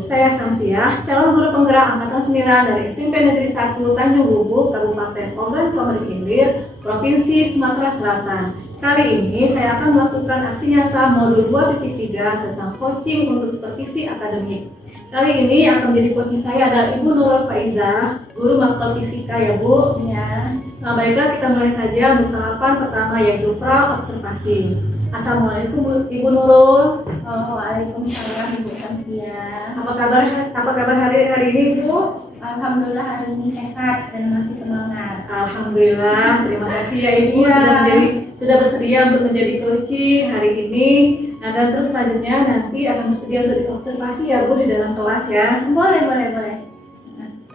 Saya Samsiah, calon guru penggerak angkatan 9 dari SMP Negeri 1 Tanjung Bubuk, Kabupaten Ogan Komering Ilir, Provinsi Sumatera Selatan. Kali ini saya akan melakukan aksi nyata modul 2.3 tentang coaching untuk supervisi akademik. Kali ini yang akan menjadi coaching saya adalah Ibu Nurul Faiza, guru mata fisika ya Bu. Ya. Nah, baiklah kita mulai saja untuk tahapan pertama yaitu pra observasi. Assalamualaikum Ibu Nurul. Waalaikumsalam Ibu Samsiah. Apa kabar hari ini Bu? Alhamdulillah hari ini sehat dan masih semangat. Alhamdulillah, terima kasih ya Ibu Iya. sudah bersedia untuk menjadi coaching hari ini. Nah, dan terus selanjutnya nanti akan bersedia untuk diobservasi ya Bu di dalam kelas ya. Boleh.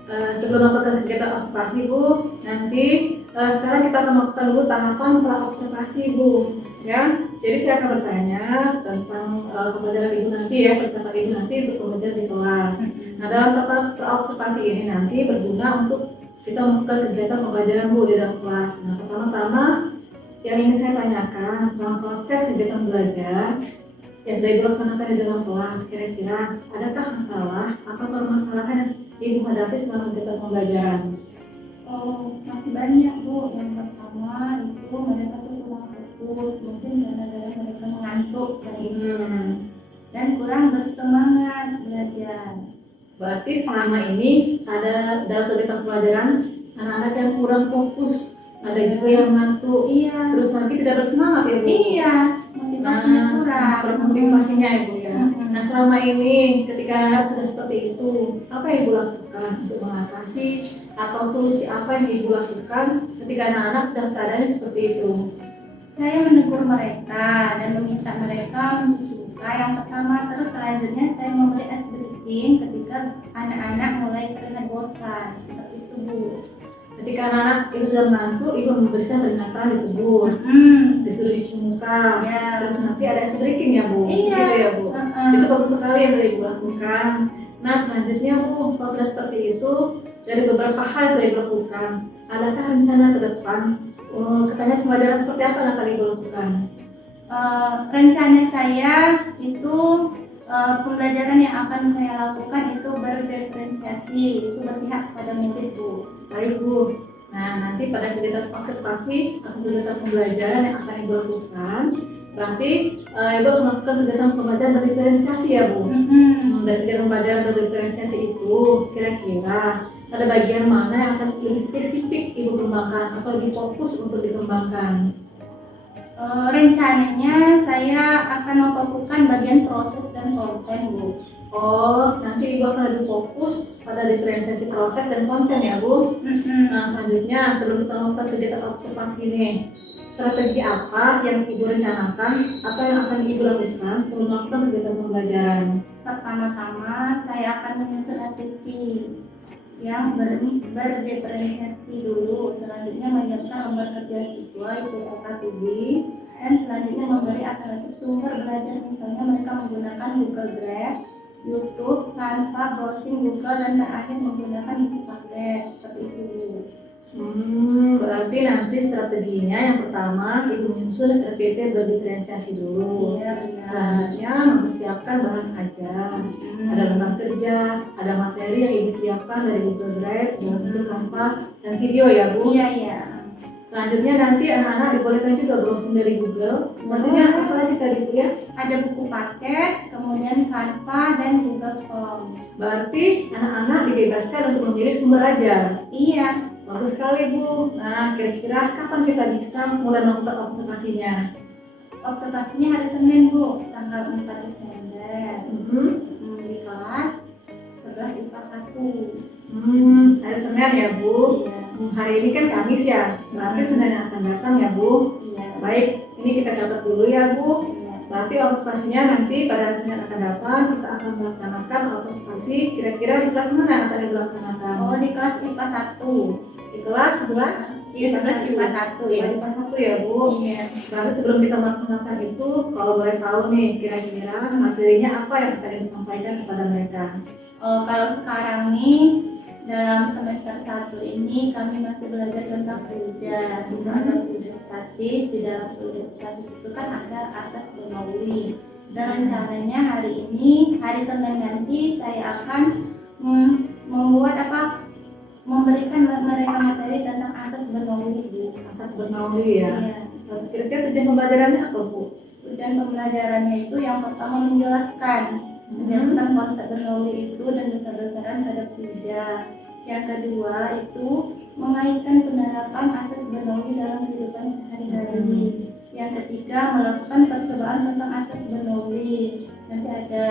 Sebelum melakukan kegiatan observasi Bu, nanti sekarang kita akan melakukan dulu tahapan pra observasi Bu. Ya, jadi saya akan bertanya tentang pembelajaran Ibu nanti ya, persiapan Ibu nanti untuk pembelajaran di kelas. Nah, dalam tahap observasi ini nanti berguna untuk kita melakukan kegiatan pembelajaran Bu di dalam kelas. Nah, pertama-tama yang ingin saya tanyakan selama proses kegiatan belajar yang sudah Ibu laksanakan di dalam kelas, kira-kira adakah masalah atau permasalahan yang Ibu hadapi selama kegiatan pembelajaran? Masih banyak Bu. Yang pertama itu mereka tuh kurang fokus, mungkin gara-gara mereka mengantuk dan kurang bersemangat belajar. Berarti selama ini ada dalam kegiatan pelajaran anak-anak yang kurang fokus, ada juga yang ngantuk, Iya. terus nanti tidak bersemangat ya Bu? Iya, motivasinya kurang. Motivasinya ya Bu ya. Nah, selama ini ketika anak sudah seperti itu, apa yang Ibu lakukan untuk mengatasi atau solusi apa yang Ibu lakukan ketika anak-anak sudah keadaannya seperti itu? Saya menegur mereka dan meminta mereka mencuci muka yang pertama, terus selanjutnya saya memberi es briefing ketika anak-anak mulai terlihat bosan. Seperti itu Bu. Ketika anak-anak itu sudah mengantuk, Ibu memberikan peringatan ditegur, disuruh cuci muka, Ya. terus nanti ada striking ya Bu? Iya. Gitu ya Bu? Itu bagus sekali yang sudah Ibu lakukan. Nah, selanjutnya Bu, kalau sudah seperti itu, dari beberapa hal yang sudah Ibu lakukan, adakah rencana ke depan? Katanya pembelajaran seperti apa yang akan Ibu lakukan? Rencana saya itu pembelajaran yang akan saya lakukan itu berdiferensiasi, itu berpihak pada murid Bu. Baik Bu. Nah, nanti pada kegiatan observasi atau kegiatan pembelajaran yang akan Ibu lakukan, berarti Ibu akan melakukan kegiatan pembelajaran berdiferensiasi ya Bu. Dari kegiatan pembelajaran berdiferensiasi itu, kira-kira ada bagian mana yang akan lebih spesifik Ibu kembangkan atau lebih fokus untuk dikembangkan? Rencananya saya akan memfokuskan bagian proses dan konten Bu. Nanti Ibu akan lebih fokus pada diferensiasi proses dan konten ya Bu. Nah, selanjutnya sebelum kita melakukan kegiatan observasi ini, strategi apa yang Ibu rencanakan atau yang akan Ibu lakukan sebelum melakukan kegiatan pembelajaran? Pertama-tama saya akan menyusun aktiviti yang berdiferensiasi dulu, selanjutnya menyiapkan lembar kerja siswa itu LKTB, dan selanjutnya memberi alternatif sumber belajar, misalnya mereka menggunakan Google Drive, YouTube, Canva, browsing Google, dan terakhir menggunakan buku tablet. Seperti itu. Berarti nanti strateginya yang pertama Ibu menyusun RPT berdiferensiasi dulu. Iya. Selanjutnya mempersiapkan bahan ajar, ada lembar kerja, ada materi yang Ibu siapkan dari Google Drive, dalam bentuk Canva dan video ya Bu. Iya. Selanjutnya nanti anak-anak dibolehkan juga browsing dari Google. Maksudnya apa lagi tadi Bu ya? Ada buku paket, kemudian Canva dan Google Form. Berarti anak-anak dibebaskan untuk memilih sumber ajar. Iya. Bagus sekali Bu. Nah, kira-kira kapan kita bisa mulai melakukan observasinya? Observasinya hari Senin Bu, tanggal 4 Desember. Di kelas 11 IPA 1. Hari Senin ya Bu. Iya. Hari ini kan Kamis ya, berarti Senin yang akan datang ya Bu. Iya. Baik, ini kita catat dulu ya Bu. Iya. Berarti observasinya nanti pada Senin akan datang, kita akan melaksanakan observasi. Kira-kira di kelas mana yang akan dilaksanakan? Di kelas IPA 1. Di kelas 11? Iya, 11 IPA 1 ya. IPA 1 ya Bu. Iya. Berarti sebelum kita melaksanakan itu, kalau boleh tahu nih, kira-kira materinya apa yang akan disampaikan kepada mereka? Kalau sekarang nih dalam semester 1 ini kami masih belajar tentang fluida. Itu ada fluida statis, di dalam fluida statis itu kan ada asas Bernoulli. Dan rencananya hari ini, hari Senin nanti saya akan membuat memberikan mereka materi tentang asas bermaulid, Bu. Asas bermaulid ya. Iya. Kira-kira tujuan pembelajarannya apa, Bu? Tujuan pembelajarannya itu yang pertama menjelaskan konsep bermaulid itu dan besar-besaran pada tiga. Yang kedua itu mengaitkan penerapan asas bermaulid dalam kehidupan sehari-hari. Yang ketiga melakukan percobaan tentang asas bermaulid. Nanti ada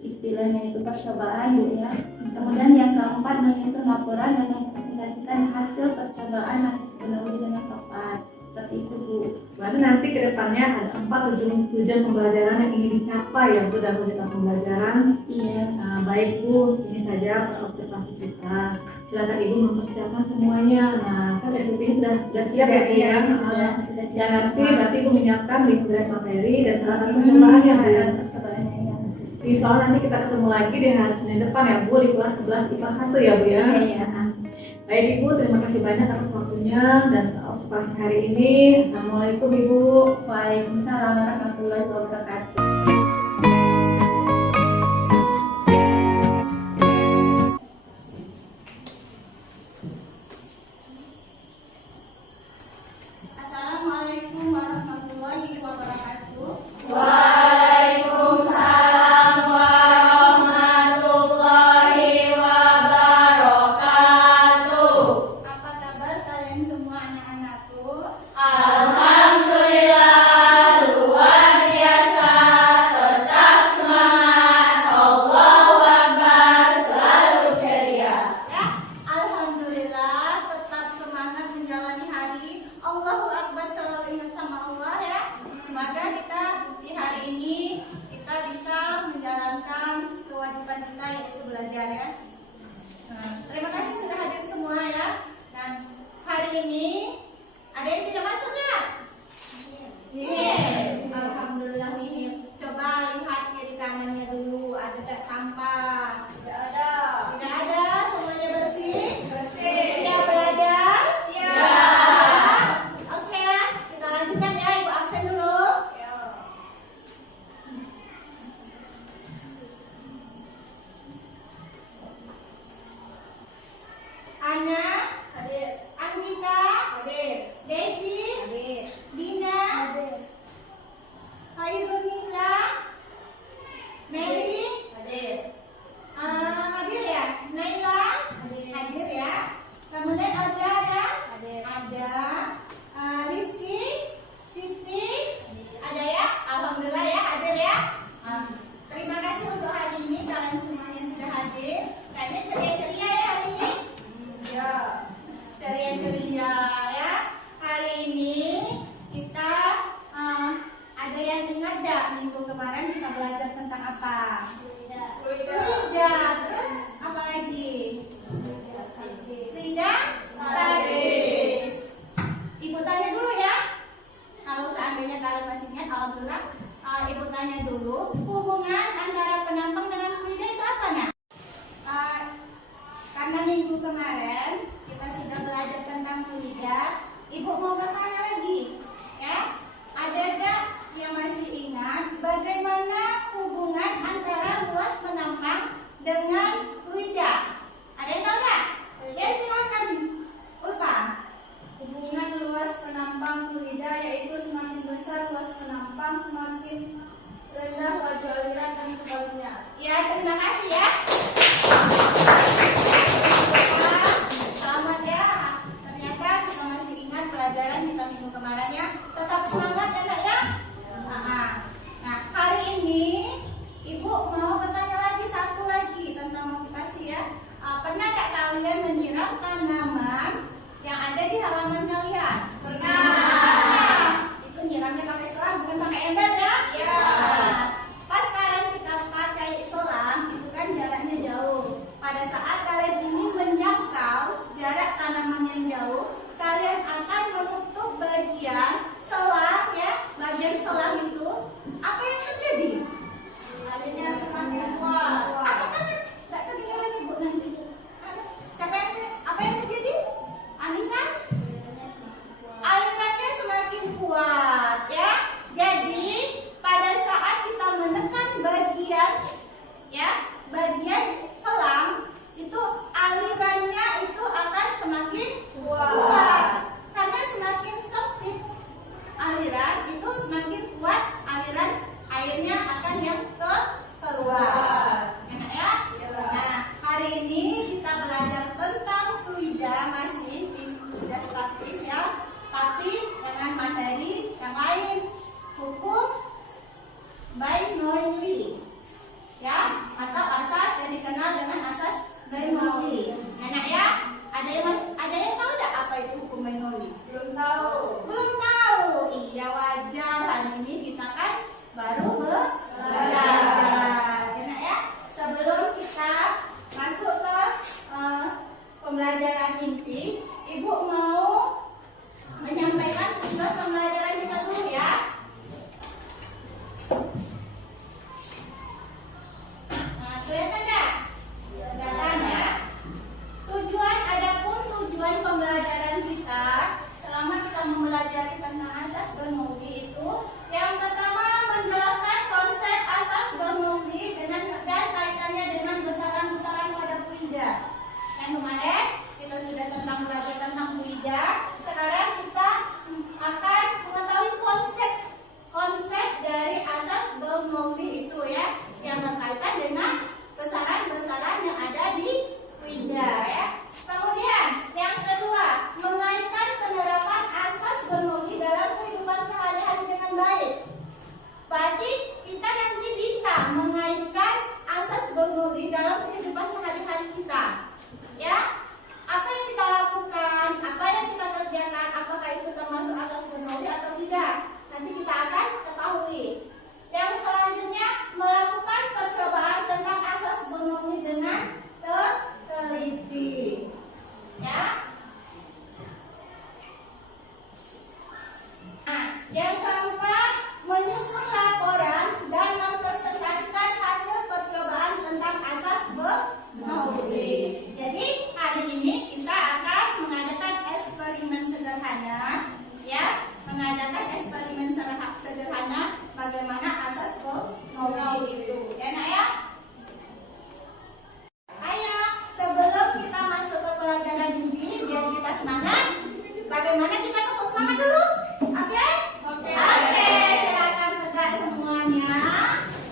istilahnya itu percobaan, Bu ya. Kemudian yang keempat menyusun laporan dan mempresentasikan hasil percobaan asas bermaulid dengan tepat. Seperti itu, Bu. Berarti nanti ke depannya ada 4 tujuan pembelajaran yang ingin dicapai ya, Bu, dalam kegiatan pembelajaran. Iya. Nah, baik, Bu, ini saja observasi kita. Silakan Ibu mempersiapkan semuanya. Nah, kan Ibu ini sudah siap ya, Bu ya. Sudah Dan nanti berarti Ibu menyiapkan link materi dan peralatan percobaannya, Bu ya. Percobaannya ya. Di soal nanti kita ketemu lagi di hari Senin depan ya, Bu, di kelas 11 IPA 1 ya, Bu ya. Iya. Baik Ibu, terima kasih banyak atas waktunya dan observasi hari ini. Assalamualaikum Ibu. Waalaikumsalam warahmatullahi wabarakatuh. Assalamualaikum warahmatullahi wabarakatuh. Waalaikumsalam warahmatullahi wabarakatuh. Apa kabar kalian semua anak-anakku? Alhamdulillah luar biasa, tetap semangat, Allahu Akbar, selalu ceria. Ya, alhamdulillah tetap semangat menjalani hari. Allahu Akbar, selalu ingat sama Allah ya. Semoga kita di hari ini kita bisa menjalankan kewajiban kita yaitu belajar ya. Terima kasih sudah hadir semua ya. Dan hari ini ada yang tidak masuk ya? Nih, alhamdulillah nih. Coba lihat kiri kanannya dulu, ada tak sampah? Tidak ada. Tidak ada, semuanya bersih? Bersih. Siap belajar? Siap. Oke ya, kita lanjutkan ya. Ibu absen dulu. Ana, Anggita, Desi, Dina, Hairunisa, Mary, hadir ya? Naila, hadir ya? Kemudian Oza ada? Ada. Rizky, Siti, ada ya? Alhamdulillah ya, hadir ya? Terima kasih untuk hari ini kalian semuanya sudah hadir. Kayaknya ceria-ceria ya hari ini? Ya, ceria-ceria ya. Hari ini kita ada yang ingat gak minggu kemarin kita belajar tentang apa? Lidah. Terus apa lagi? Lidah statis. Ibu tanya dulu ya. Kalau seandainya kalian masih ingat, alhamdulillah. Ibu tanya dulu, hubungan antara penampang dengan lidah itu apa nak? Karena minggu kemarin kita sudah belajar tentang lidah, Ibu mau bertanya lagi, ya? Ada gak yang masih ingat bagaimana hubungan antara luas penampang dengan lidah? Ada yang tahu nggak? Ya silakan, Ulfa. Hubungan luas penampang lidah yaitu semakin besar luas penampang, semakin rendah laju aliran dan sebaliknya. Ya, terima kasih ya. Selamat ya. Ternyata kita masih ingat pelajaran kita minggu kemarin ya. Tetap semangat ya nak ya. Nah, hari ini Ibu mau bertanya lagi satu lagi tentang motivasi ya. Pernah tak kalian menyiram tanaman yang ada di halaman kalian? Pernah. Itu nyiramnya pakai selang bukan pakai ember ya? Iya. Pas kalian kita pakai selang itu kan jaraknya jauh. Pada saat kalian ingin menjangkau jarak tanaman yang jauh, kalian akan menutup bagian Belum tahu. Belum tahu. Iya wajar. Hari ini kita kan baru belajar. Enak ya. Sebelum kita masuk ke pembelajaran inti, Ibu mau menyampaikan tujuan pembelajaran kita dulu ya. Nah, kelihatan nggak? Kelihatan ya. Adapun tujuan pembelajaran kita selama kita mempelajari tentang asas bermudi itu, yang pertama menjelaskan konsep asas bermudi dan kaitannya dengan besaran-besaran pada fluida. Yang kemarin kita sudah belajar tentang fluida. Sekarang kita akan mengetahui konsep dari asas bermudi itu ya, yang berkaitan dengan besaran-besaran yang ada di fluida ya. Kemudian yang kedua, mengaitkan penerapan asas bermudi dalam kehidupan sehari-hari dengan baik. Berarti kita nanti bisa mengaitkan asas bermudi dalam kehidupan sehari-hari kita. Ya, apa yang kita lakukan, apa yang kita kerjakan, apakah itu termasuk asas bermudi atau tidak? Nanti kita akan ketahui. Yang selanjutnya, melakukan percobaan tentang asas bermudi dengan teliti. Ya. Nah, yang keempat, menyusun laporan dan mempresentasikan hasil percobaan tentang asas bermudi. Jadi hari ini kita akan mengadakan eksperimen sederhana, ya, bagaimana asas bermudi itu. Enak ya? Ayo, sebelum kita masuk ke pelajaran ini, biar kita semangat. Bagaimana kita tepuk semangat dulu? Oke? Oke, silakan tegak semuanya.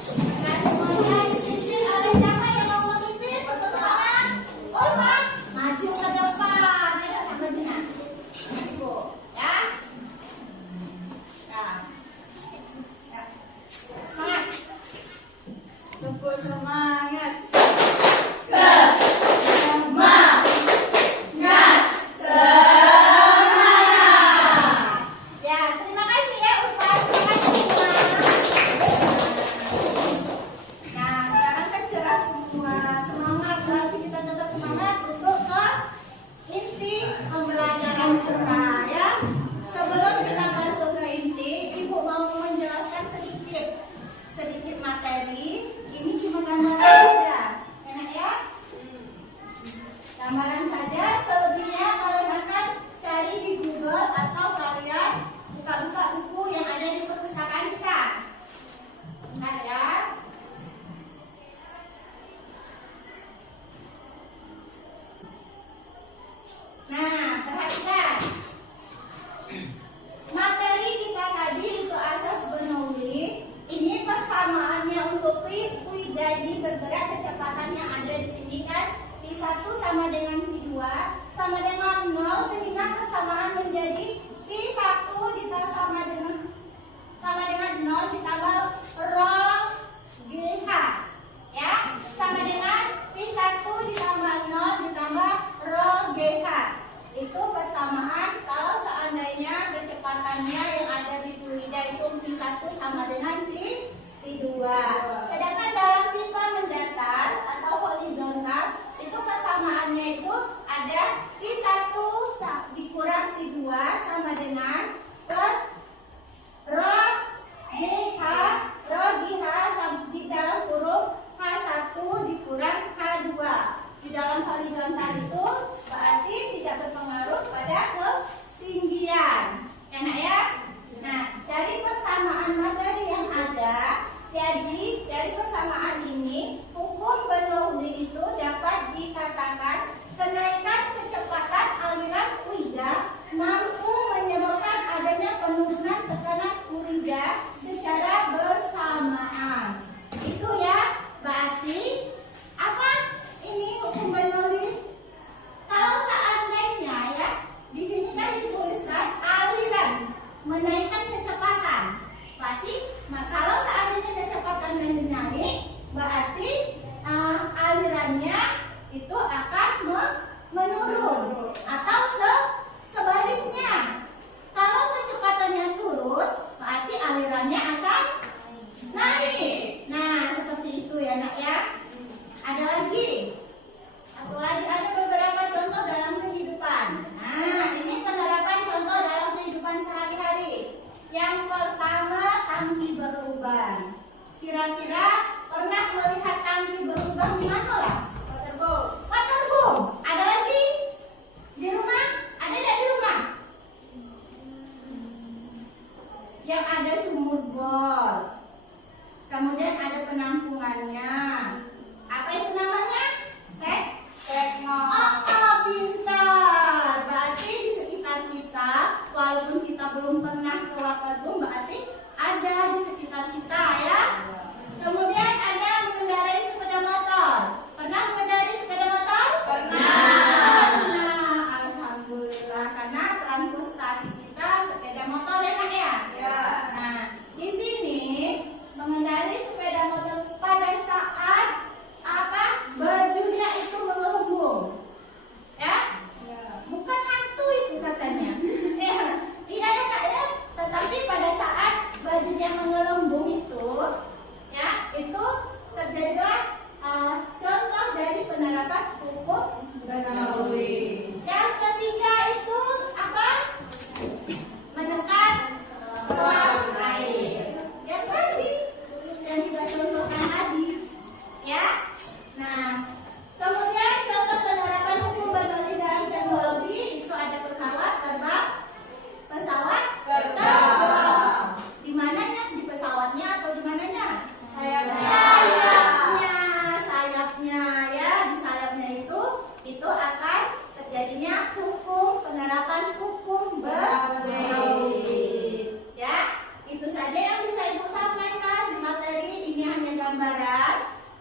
Tegak semuanya, dipimpin oleh siapa yang mau memimpin? Tepuk semangat. Ulfa, maju ke depan. Ayo, majunya. Ibu, ya. Ya. Semangat. Tepuk semangat. Ya, terima kasih ya Ulfa. Terima kasih semua. Nah, sekarang kan cerah semua. Semangat, berarti kita tetap semangat untuk ke inti pembelajaran kita ya. Sebelum kita masuk ke inti, Ibu mau menjelaskan sedikit materi. Ini cuma gambaran saja. Enak ya? Gambaran saja, selebihnya kalian akan cari di Google atau kalian buka-buka buku yang ada di perpustakaan kita. Bentar ya. Nah, perhatikan. Materi kita tadi itu asas bermudi. Ini persamaannya untuk fluida ini bergerak kecepatan yang ada di sini kan. P1 sama dengan P2 sama dengan 0, sehingga persamaan menjadi P1 ditambah sama dengan 0 ditambah rho GH ya, sama dengan P1 ditambah 0 ditambah rho GH. Itu persamaan kalau seandainya kecepatannya yang ada di fluida itu P1 sama dengan P2. Sedangkan dalam pipa mendatar atau horizontal itu persamaannya itu ada P1 dikurang P2 sama dengan plus rho GH di dalam huruf H1 dikurang H2. Di dalam horizontal itu berarti tidak berpengaruh pada ketinggian. Enak ya? Nah, dari persamaan materi yang ada, jadi yang ada sumur bor. Kemudian ada penampungannya. Apa itu namanya? Oh, pintar. Berarti di sekitar kita, walaupun kita belum pernah ke Wakatobi, berarti ada di sekitar kita ya. Kemudian ada mengendarai sepeda motor. Pernah mengendarai sepeda motor? Pernah. Alhamdulillah, karena transportasi kita sepeda motor ya Nak ya. Nah, di sini mengendarai sepeda motor pada saat apa? Bajunya itu menggelembung. Ya? Bukan hantu itu katanya. Tidak ada Kak ya. Tetapi pada saat bajunya menggelembung itu, ya, itu terjadilah contoh dari penerapan hukum Betawi. Yang ketiga itu apa? Menekan selang air. Yang tadi yang kita contohkan tadi, ya. Nah, kemudian contoh penerapan hukum Betawi dalam teknologi itu ada pesawat terbang, pesawat terbang. Di mananya? Di pesawatnya atau di mananya? Sayapnya ya, di sayapnya itu akan terjadinya hukum penerapan hukum Betawi. Ya, itu saja yang bisa Ibu sampaikan di materi ini, hanya gambaran.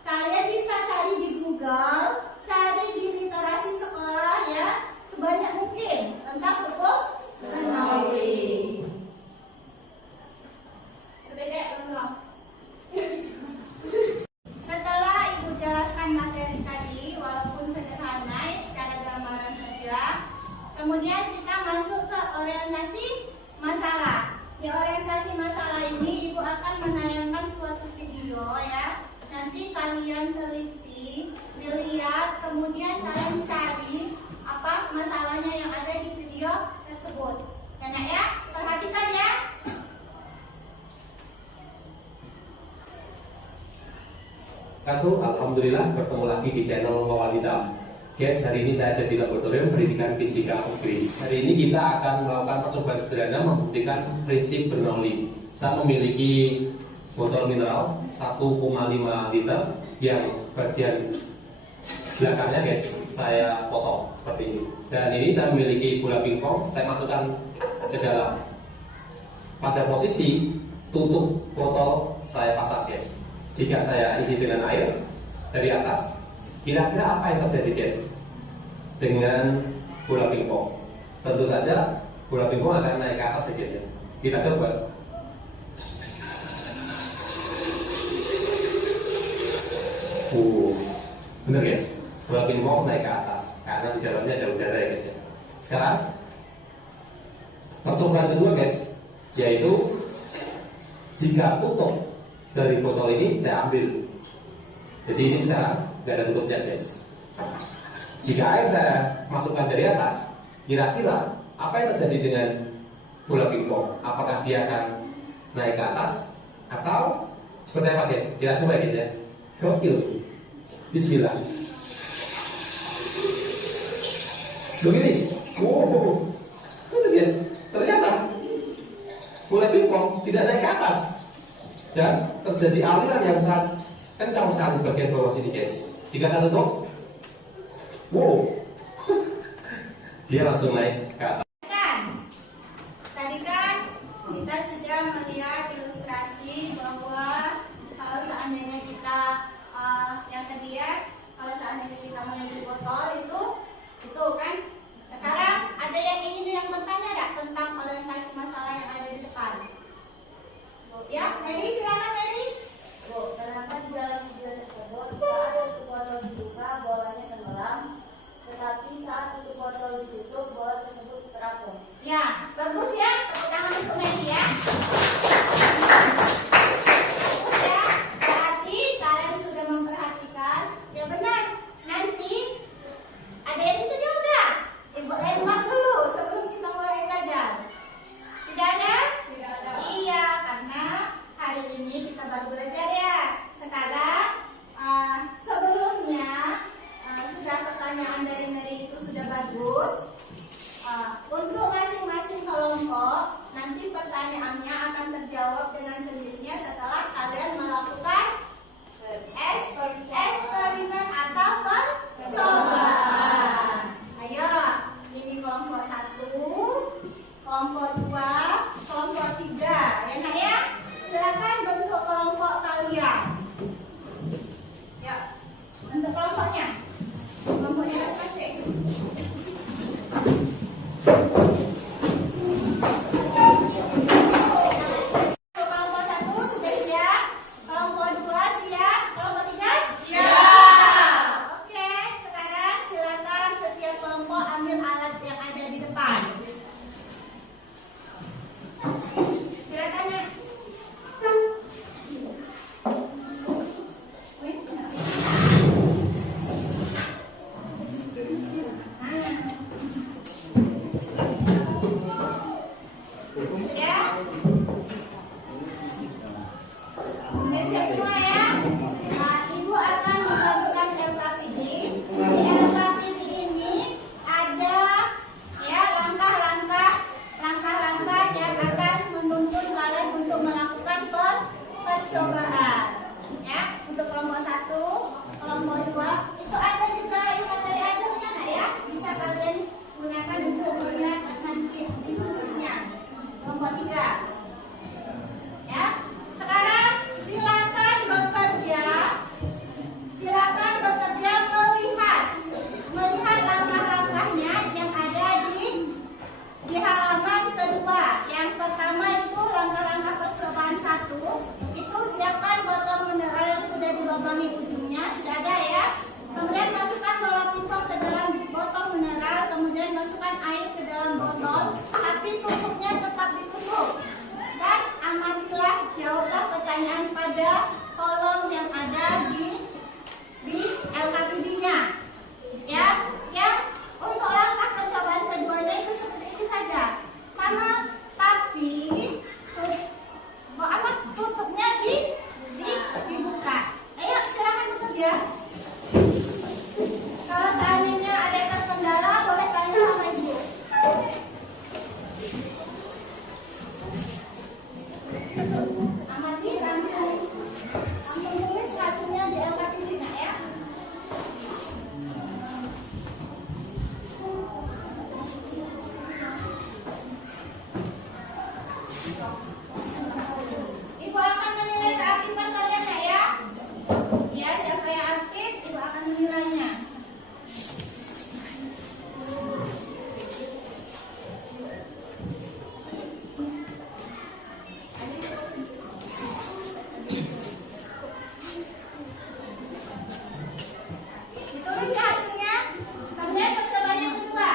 Kalian bisa cari di Google, cari di literasi sekolah ya, sebanyak mungkin tentang hukum Betawi. Berbeda belum? Setelah Ibu jelaskan materi tadi, walaupun sederhana, secara gambaran saja, kemudian kita masuk ke orientasi masalah. Di orientasi masalah ini, Ibu akan menayangkan suatu video ya. Nanti kalian teliti, dilihat, kemudian kalian cari apa masalahnya yang ada di video tersebut. Dan ya, perhatikan ya. Alhamdulillah bertemu lagi di channel Wawalita. Guys, hari ini saya ada di laboratorium pendidikan fisika Inggris. Hari ini kita akan melakukan percobaan sederhana membuktikan prinsip Bernoulli. Saya memiliki botol mineral 1,5 liter yang bagian belakangnya guys saya potong seperti ini. Dan ini saya memiliki bola pingpong, saya masukkan ke dalam. Pada posisi tutup botol saya pasang guys. Jika saya isi dengan air dari atas, kira-kira apa yang terjadi guys dengan bola pingpong? Tentu saja bola pingpong akan naik ke atas ya guys ya. Kita coba. Bener guys, bola pingpong naik ke atas karena di dalamnya ada udara ya guys ya. Sekarang percobaan kedua guys, yaitu jika tutup dari botol ini saya ambil. Jadi ini sekarang nggak ada tutupnya guys. Jika air saya masukkan dari atas, kira-kira apa yang terjadi dengan bola pingpong? Apakah dia akan naik ke atas atau seperti apa guys? Kita coba guys ya. Gokil. Bismillah. Begini. Wow. Terus guys, ternyata bola pingpong tidak naik ke atas. Dan terjadi aliran yang sangat kencang sekali bagian bawah sini guys. Jika saya tutup, wow, dia langsung naik ke atas. Tadi kan kita sudah melihat ilustrasi bahwa kalau seandainya kita yang tadi ya, kalau seandainya kita mengambil botol itu kan. Sekarang ada yang bertanya nggak tentang orientasi masalah yang ada di depan? Ya, Mary, silakan Mary. Bu, terdapat di dalam video tersebut saat tutup botol dibuka, bolanya tenggelam, tetapi saat tutup botol ditutup, bola tersebut terapung. Ya, bagus ya. Tepuk tangan untuk Mary ya. Bagus ya. Berarti kalian sudah memperhatikan. Ya benar. Nanti ada yang bisa jawab nggak? Ibu lempar dulu sebelum kita mulai belajar. kelompok 2, kelompok 3. Ya nak ya? Silakan bentuk kelompok kalian. Ya, bentuk kelompoknya. Kelompoknya masing-masing. Kelompok 1 sudah siap, kelompok 2 siap, kelompok 3 siap. Oke, sekarang silakan setiap kelompok ambil alat yang ada di depan. Silakan ya. Sudah siap semua ya? Nah, Ibu akan membagikan LKPD. Di LKPD ini ada ya langkah-langkah yang akan menuntun kalian untuk melakukan percobaan. Ya, untuk kelompok 1, kelompok 2 itu ada juga materi ajarnya nah ya. Bisa kalian gunakan untuk melihat nanti diskusinya. Kelompok 3. Ya. Sekarang silakan bekerja melihat langkah-langkahnya yang ada di halaman kedua. Yang pertama itu langkah-langkah percobaan 1. Itu siapkan botol mineral yang sudah dilubangi ujungnya, sudah ada ya. Kemudian masukkan bola pingpong ke dalam botol mineral, kemudian masukkan air ke dalam botol, tapi tutupnya tetap ditutup. Dan amatilah, jawablah pertanyaan pada kolom yang ada di LKPD-nya. Ya, yang untuk langkah percobaan keduanya itu seperti itu saja, sama, tapi tutupnya dibuka. Ayo silakan bekerja. Kalau seandainya ada yang terkendala, boleh tanya sama Ibu. Amati langsung tulis hasilnya di LKPD-nya ya. Ibu akan menilai keaktifan kalian ya. Ya, siapa yang aktif, Ibu akan menilainya. Ditulis ya hasilnya. Kemudian percobaan yang kedua.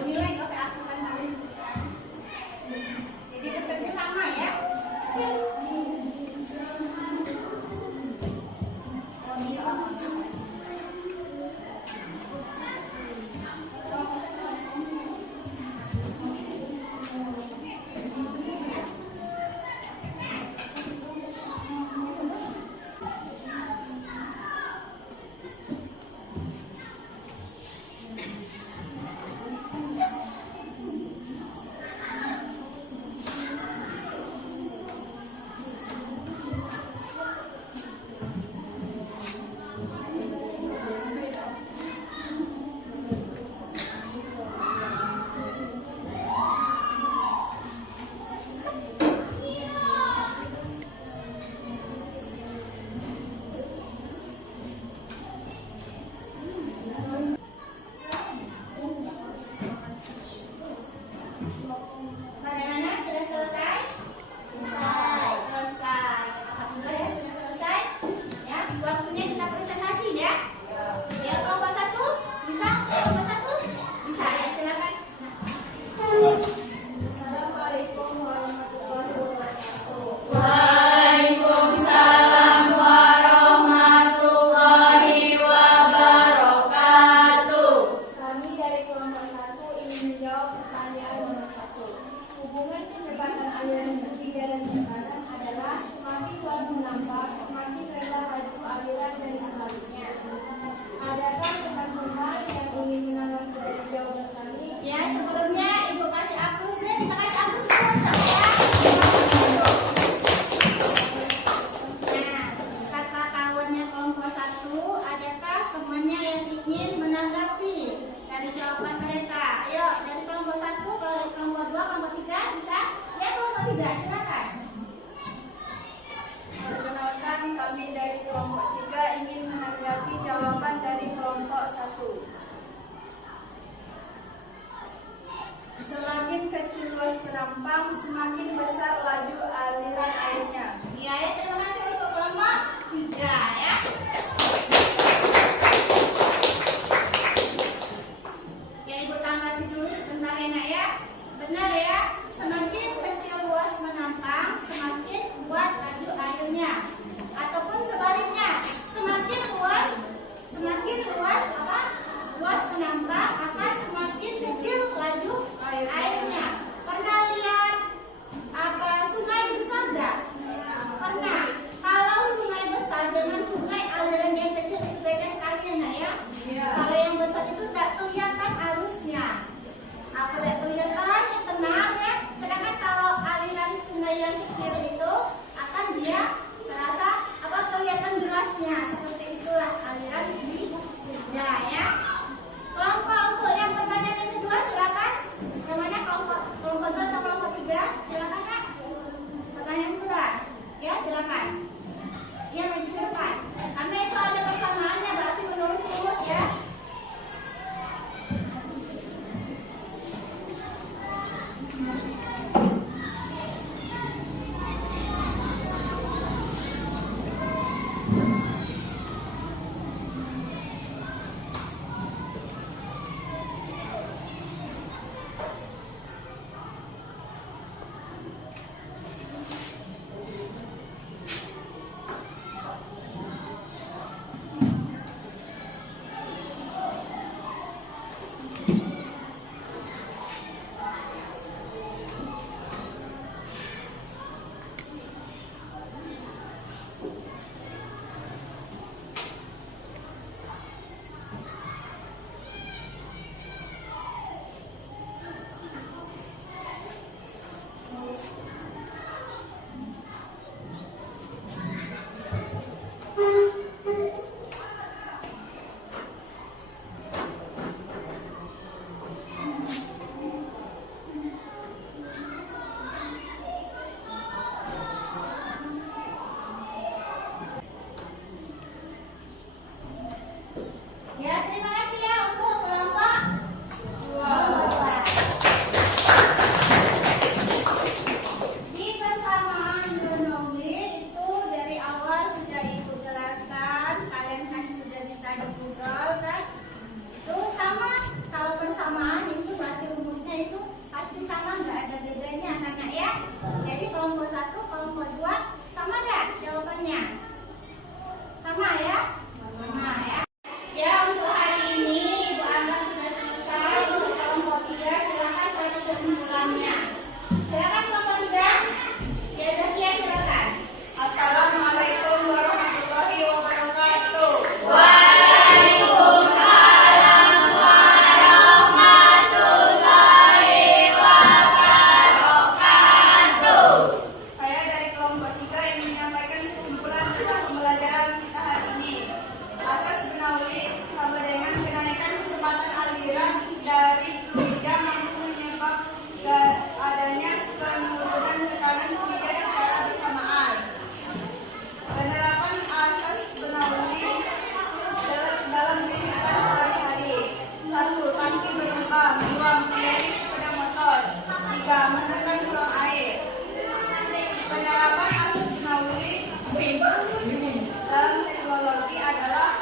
Dinilai kok keaktifan kalian. Jadi kerjanya sama ya. Oh ini bagaimana? Sudah selesai? Selesai. Alhamdulillah ya sudah selesai. Ya, waktunya kita presentasi ya. Ya, kelompok 1 bisa? Kelompok 1 bisa ya, silakan. Assalamualaikum warahmatullahi wabarakatuh. Waalaikumsalam warahmatullahi wabarakatuh. Kami dari kelompok 1 ingin menjawab pertanyaan nomor 1. Hubungan kecepatan aliran bertiga dan tekanan adalah semakin kuat menambah, semakin rendah laju aliran dan sebaliknya. Adakah teman-teman yang ingin menanggapi dari jawaban kami? Ya, sebelumnya Ibu kasih aplaus deh, kita kasih aplaus dulu ya. Nah, kata kawannya kelompok 1, adakah temannya yang ingin menanggapi dari jawaban mereka? Ayo, dari kelompok 1, kalau dari kelompok 2, kelompok 3 bisa? Ya, kelompok 3, silakan. Perkenalkan, kami dari kelompok 3 ingin menanggapi jawaban dari kelompok 1. Semakin kecil luas penampang, semakin besar laju aliran airnya. Ya, terima kasih untuk kelompok 3 ya. Ya, Ibu tanggapi dulu sebentar ya, Nak ya. Benar ya, semakin kecil luas menampang,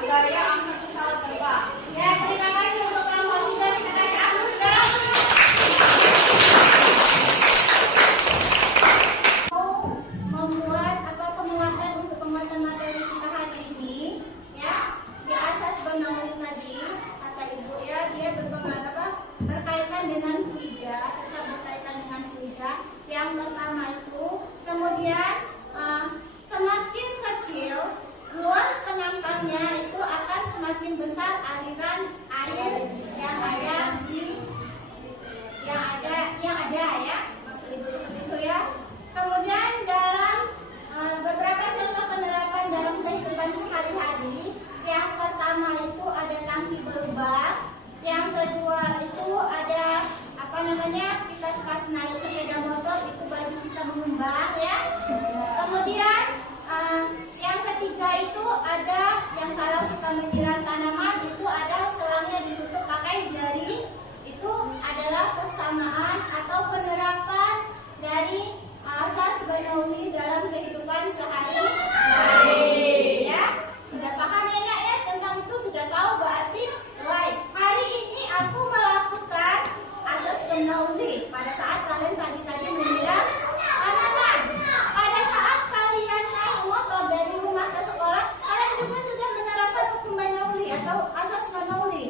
Gaya angkat pesawat terbang. Ya, terima kasih untuk kamu juga, kita kasih aplaus dong. Membuat penguatan untuk penguatan materi kita hari ini, ya, di asas Banauli tadi kata ibu ya, dia berkaitan dengan kuida, tetap berkaitan dengan kuida. Yang pertama itu, kemudian semakin kecil luas penampangnya itu akan semakin besar aliran air yang ada ya, maksud ibu seperti itu ya. Kemudian dalam beberapa contoh penerapan dalam kehidupan sehari-hari, yang pertama itu ada tangki berlubang, yang kedua itu ada kita pas naik sepeda motor itu baju kita mengembang ya. Kemudian yang ketiga itu ada yang kalau kita menyiram tanaman itu ada selangnya ditutup pakai jari. Itu adalah persamaan atau penerapan dari asas Banauli dalam kehidupan sehari-hari ya. Sudah paham ya Nak ya tentang itu, sudah tahu berarti hari ini aku melakukan asas Banauli pada saat kalian pagi-pagi menyiram tanaman. Pada saat kalian naik motor dari rumah ke sekolah, kalian juga sudah menerapkan hukum Banauli atau asas Banauli.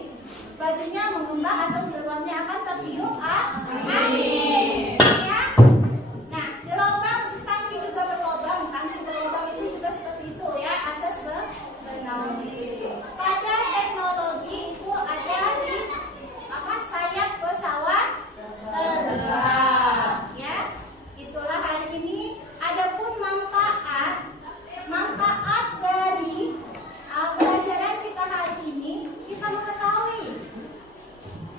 Bajunya mengembang atau jilbabnya akan tertiup angin. Ya. Nah, di lubang tangki juga berlubang, tangki berlubang itu juga seperti itu ya, asas Banauli. Pada teknologi itu ada di sayap pesawat terbang ya. Itulah hari ini. Adapun manfaat dari pelajaran kita hari ini, kita mengetahui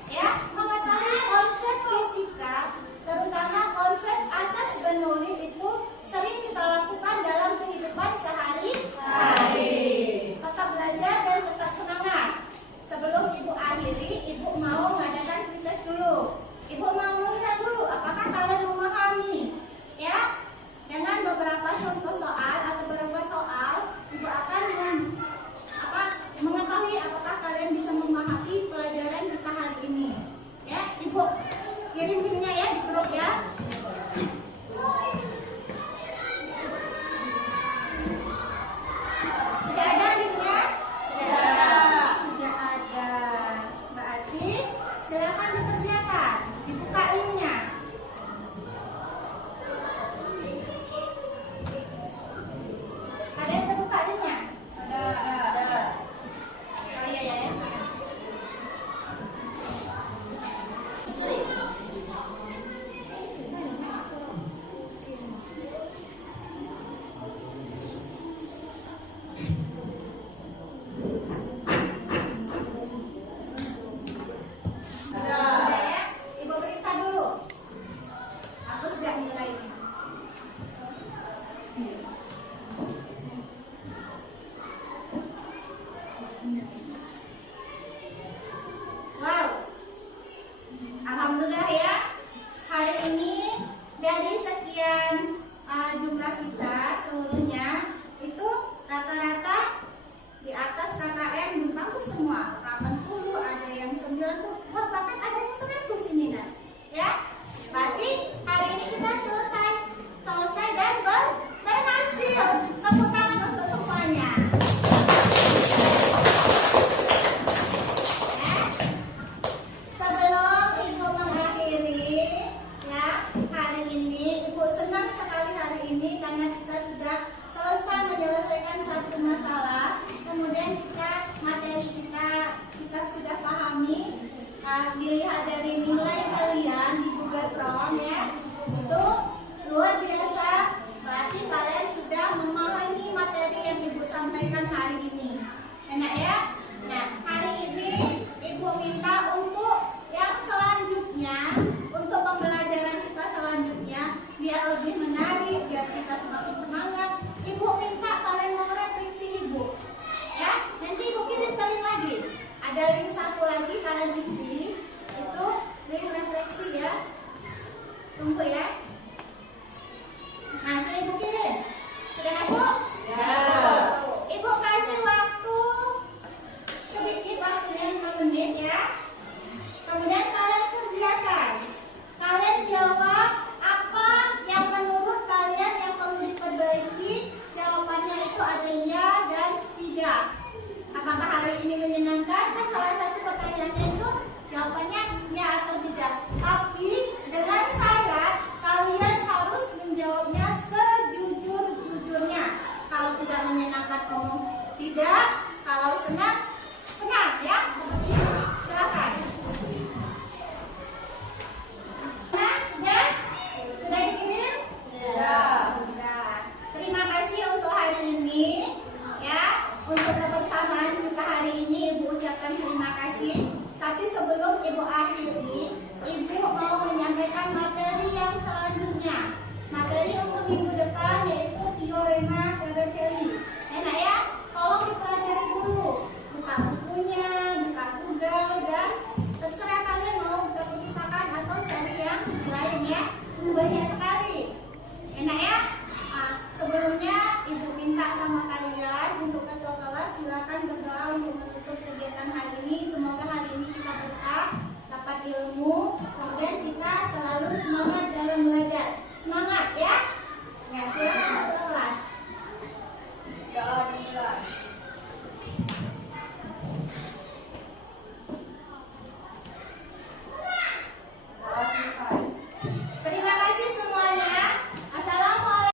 ya, mengetahui konsep fisika, terutama konsep asas Banauli itu sering kita lakukan dalam kehidupan sehari-hari. Tetap belajar dan tetap semangat. Sebelum ibu akhiri, ibu mau mengadakan tes dulu. Ibu mau melihat dulu apakah kalian memahami ya. Dengan beberapa contoh soal atau beberapa soal, ibu akan mengetahui apakah kalian bisa memahami pelajaran kita hari ini. Ya, ibu kirim linknya ya di grup ya. Sudah ada linknya? Sudah ada. Berarti silakan dikerjakan. Dibuka linknya. Ada yang terbuka linknya? Ada. Oh iya ya. Ibu periksa dulu. Aku sudah nilainya. Wow, alhamdulillah ya. Hari ini dari sekian jumlah kita seluruhnya itu rata-rata di atas KKM bagus semua. 80, ada yang 90, bahkan ada yang 100 ini Nak. Ya, berarti hari ini kita selesai dan berhasil. Tepuk tangan untuk semuanya. Sebelum ibu mengakhiri ya hari ini, ibu senang sekali hari ini karena kita sudah selesai menyelesaikan satu masalah. Kemudian materi kita sudah pahami, dilihat dari